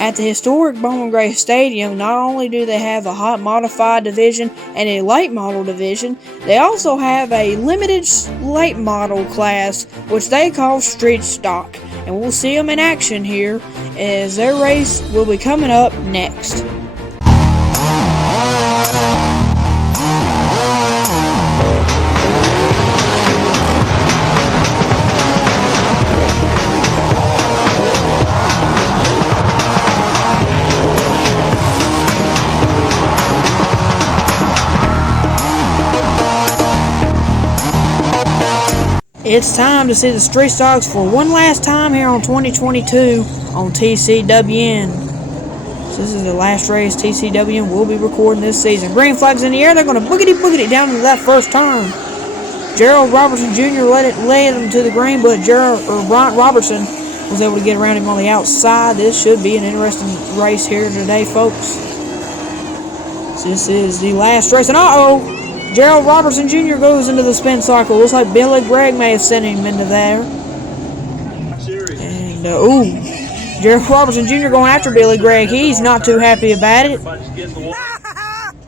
At the historic Bowman Gray Stadium, not only do they have a hot modified division and a late model division, they also have a limited late model class, which they call Street Stock. And we'll see them in action here as their race will be coming up next. It's time to see the Street Stocks for one last time here on 2022 on TCWN. So this is the last race TCWN will be recording this season. Green flags in the air. They're going to boogity down to that first turn. Gerald Robertson Jr. led him to the green, but Bryant Robertson was able to get around him on the outside. This should be an interesting race here today, folks. So this is the last race, and Gerald Robertson Jr. goes into the spin cycle. Looks like Billy Gregg may have sent him into there. And, Gerald Robertson Jr. going after Billy Gregg. He's not too happy about it.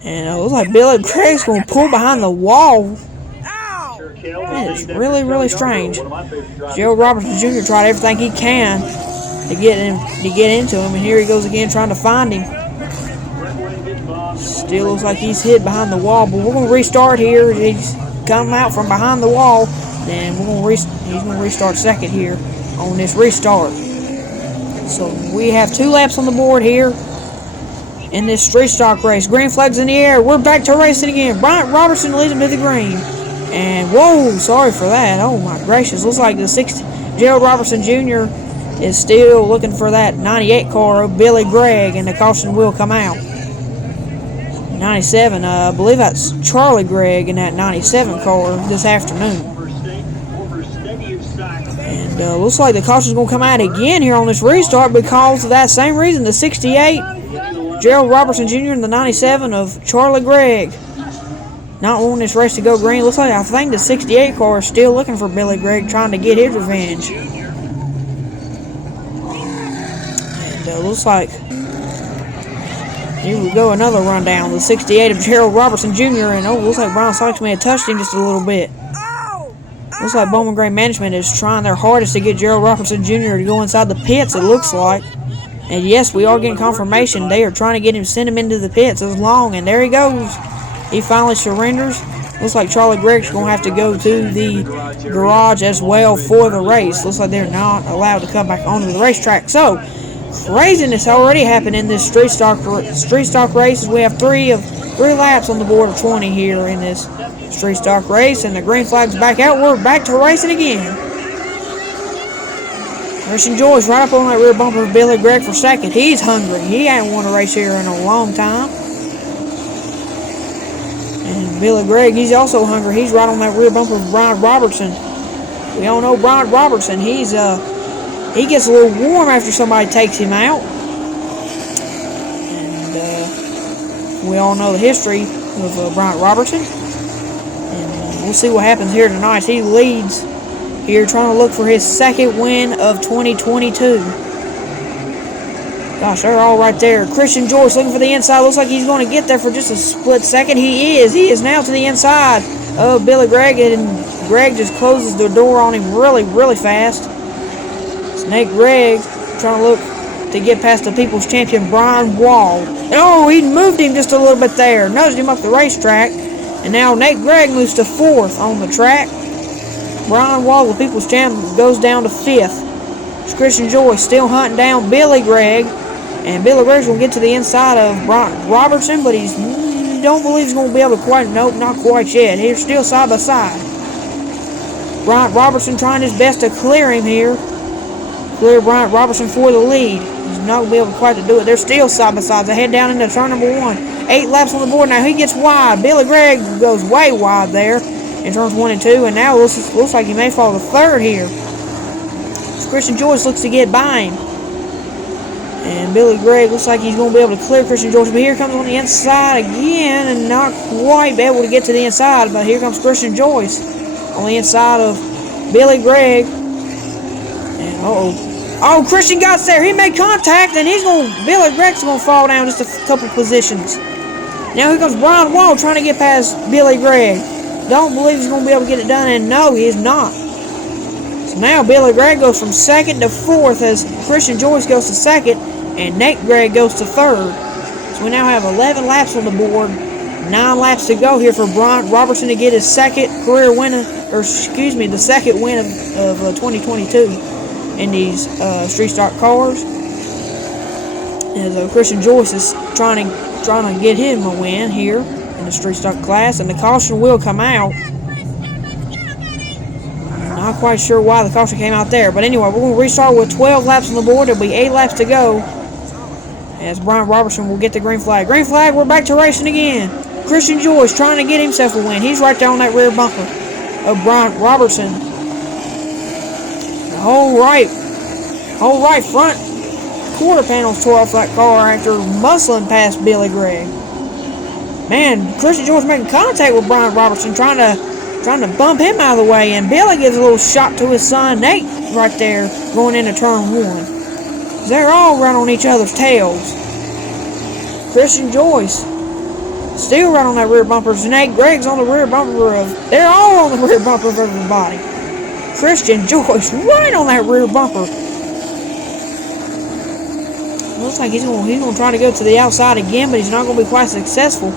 And it looks like Billy Gregg's going to pull behind the wall. That is really, really strange. Gerald Robertson Jr. tried everything he can to get into him, and here he goes again trying to find him. Still looks like he's hid behind the wall, but we're going to restart here. He's come out from behind the wall, and he's going to restart second here on this restart. So we have 2 laps on the board here in this street stock race. Green flags in the air. We're back to racing again. Bryant Robertson leads him to the green. And whoa, sorry for that. Oh my gracious. Looks like Gerald Robertson Jr. is still looking for that 98 car of Billy Gregg, and the caution will come out. 97, I believe that's Charlie Gregg in that 97 car this afternoon. And looks like the caution's going to come out again here on this restart because of that same reason. The 68, Gerald Robertson Jr. and the 97 of Charlie Gregg not wanting this race to go green. Looks like I think the 68 car is still looking for Billy Gregg, trying to get his revenge. And looks like here we go, another rundown. The 68 of Gerald Robertson Jr. And looks like Brian Sykes may have touched him just a little bit. Looks like Bowman Gray management is trying their hardest to get Gerald Robertson Jr. to go inside the pits, it looks like. And yes, we are getting confirmation. They are trying to get him, send him into the pits as long. And there he goes. He finally surrenders. Looks like Charlie Gregg's going to have to go to the garage as well for the race. Looks like they're not allowed to come back onto the racetrack. So, craziness already happened in this street stock race. We have three laps on the board of 20 here in this street stock race, and the green flag's back out. We're back to racing again. Christian Joyce right up on that rear bumper of Billy Gregg for second. He's hungry. He ain't won a race here in a long time. And Billy Gregg, he's also hungry. He's right on that rear bumper of Bryant Robertson. We all know Bryant Robertson. He gets a little warm after somebody takes him out. And we all know the history of Bryant Robertson. And we'll see what happens here tonight. He leads here, trying to look for his second win of 2022. Gosh, they're all right there. Christian Joyce looking for the inside. Looks like he's going to get there for just a split second. He is. He is now to the inside of Billy Gregg, and Gregg just closes the door on him really, really fast. Snake Gregg trying to look to get past the People's Champion Brian Wall. Oh, he moved him just a little bit there. Nosed him up the racetrack. And now Nate Gregg moves to 4th on the track. Brian Wall, the People's Champion, goes down to 5th. It's Christian Joyce still hunting down Billy Gregg. And Billy Gregg's going to get to the inside of Bryant Robertson, but he's don't believe he's going to be able to quite, nope, not quite yet. They're still side by side. Bryant Robertson trying his best to clear him here. Clear Bryant Robertson for the lead. He's not going to be able quite to do it. They're still side by side. They head down into turn number 1. 8 laps on the board. Now he gets wide. Billy Gregg goes way wide there in turns 1 and 2. And now looks like he may fall to 3rd here. Christian Joyce looks to get by him. And Billy Gregg looks like he's going to be able to clear Christian Joyce. But here comes on the inside again, and not quite able to get to the inside. But here comes Christian Joyce on the inside of Billy Gregg. And Oh, Christian got there. He made contact, and Billy Gregg's going to fall down just a couple positions. Now here comes Brian Wall trying to get past Billy Gregg. Don't believe he's going to be able to get it done, and no, he is not. So now Billy Gregg goes from second to fourth as Christian Joyce goes to second, and Nate Gregg goes to third. So we now have 11 laps on the board. 9 laps to go here for Brian Robertson to get his second career win, the second win of 2022 in these street stock cars. As Christian Joyce is trying to get him a win here in the street stock class, and the caution will come out. Not quite sure why the caution came out there, but anyway, we're going to restart with 12 laps on the board. There'll be 8 laps to go as Brian Robertson will get the green flag. Green flag, we're back to racing again. Christian Joyce trying to get himself a win. He's right there on that rear bumper of Brian Robertson. All right, front quarter panels tore off that car after muscling past Billy Gregg. Man, Christian Joyce making contact with Brian Robertson, trying to bump him out of the way, and Billy gives a little shot to his son Nate right there going into turn 1. They're all right on each other's tails. Christian Joyce still right on that rear bumper. Nate Gregg's on the rear bumper of. They're all on the rear bumper of everybody. Christian Joyce right on that rear bumper. Looks like he's gonna try to go to the outside again, but he's not gonna be quite successful.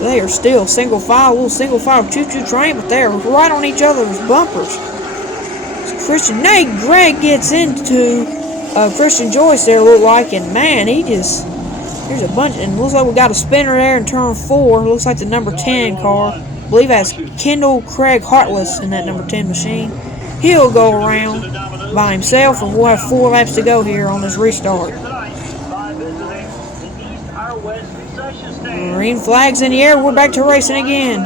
They are still little single file choo-choo train, but they're right on each other's bumpers. So Nate Gregg gets into Christian Joyce there, look like, and man, there's a bunch, and looks like we got a spinner there in turn 4. Looks like the number 10 car. I believe that's Kendall Craig Heartless in that number 10 machine. He'll go around by himself, and we'll have 4 laps to go here on this restart. Green flags in the air. We're back to racing again.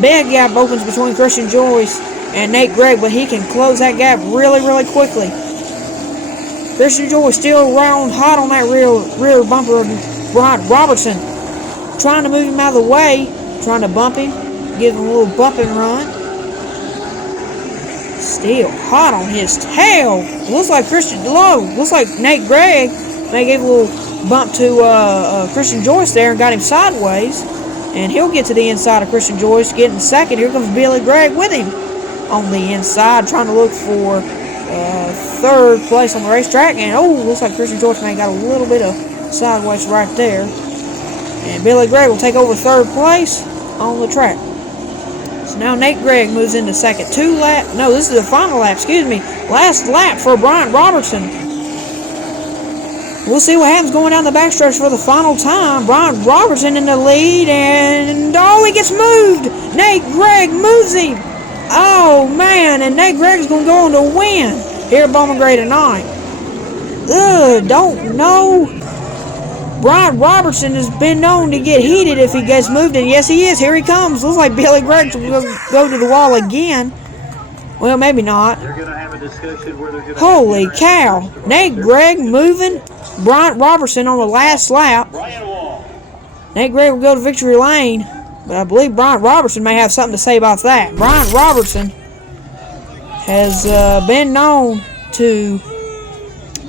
Big gap opens between Christian Joyce and Nate Gregg, but he can close that gap really, really quickly. Christian Joyce still round hot on that rear bumper of Brian Robertson. Trying to move him out of the way. Trying to bump him. Give him a little bump and run. Still hot on his tail. Looks like Nate Gregg may give a little bump to Christian Joyce there and got him sideways. And he'll get to the inside of Christian Joyce, getting second. Here comes Billy Gregg with him on the inside, trying to look for third place on the racetrack. And looks like Christian Joyce may got a little bit of sideways right there. And Billy Gregg will take over third place on the track. So now Nate Gregg moves into second. This is the final lap, last lap for Brian Robertson. We'll see what happens going down the backstretch for the final time. Brian Robertson in the lead, and he gets moved. Nate Gregg moves him. Oh man, and Nate Gregg is going to go on to win here at Bowman Grade tonight. Don't know. Brian Robertson has been known to get heated if he gets moved, and yes, he is. Here he comes. Looks like Billy Gregg will go to the wall again. Well, maybe not. Holy cow. Nate Gregg moving Brian Robertson on the last lap. Nate Gregg will go to victory lane, but I believe Brian Robertson may have something to say about that. Brian Robertson has been known to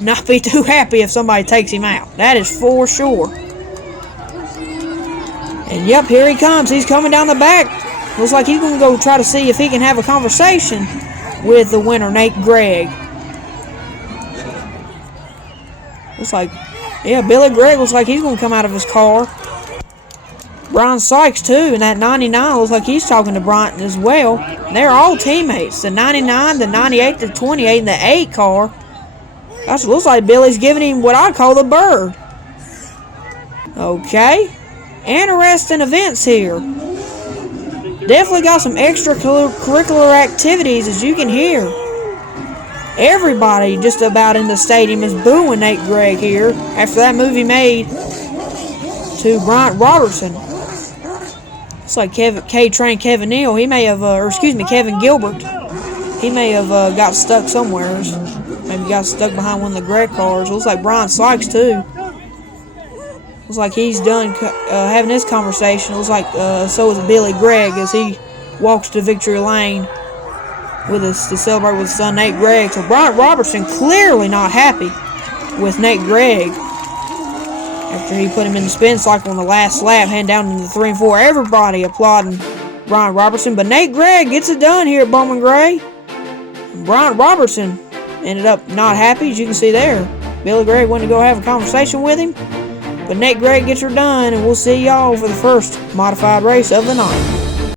not be too happy if somebody takes him out. That is for sure. And yep, here he comes. He's coming down the back. Looks like he's going to go try to see if he can have a conversation with the winner, Nate Gregg. Looks like, Billy Gregg looks like he's going to come out of his car. Brian Sykes, too, in that 99 looks like he's talking to Brian as well. They're all teammates. The 99, the 98, the 28, and the 8 car. That looks like Billy's giving him what I call the bird. Okay. Interesting events here. Definitely got some extracurricular activities, as you can hear. Everybody just about in the stadium is booing Nate Gregg here after that move he made to Brian Robertson. Looks like K-Train Kevin Neal, he may have, Kevin Gilbert, he may have got stuck somewhere. Maybe got stuck behind one of the Gregg cars. Looks like Brian Sykes, too. Looks like he's done having this conversation. Looks like so is Billy Gregg as he walks to victory lane with us to celebrate with his son Nate Gregg. So Bryant Robertson clearly not happy with Nate Gregg after he put him in the spin cycle on the last lap, heading down into the 3 and 4. Everybody applauding Bryant Robertson, but Nate Gregg gets it done here at Bowman Gray. Bryant Robertson ended up not happy, as you can see there. Billy Gregg went to go have a conversation with him, but Nate Gregg gets her done, and we'll see y'all for the first modified race of the night.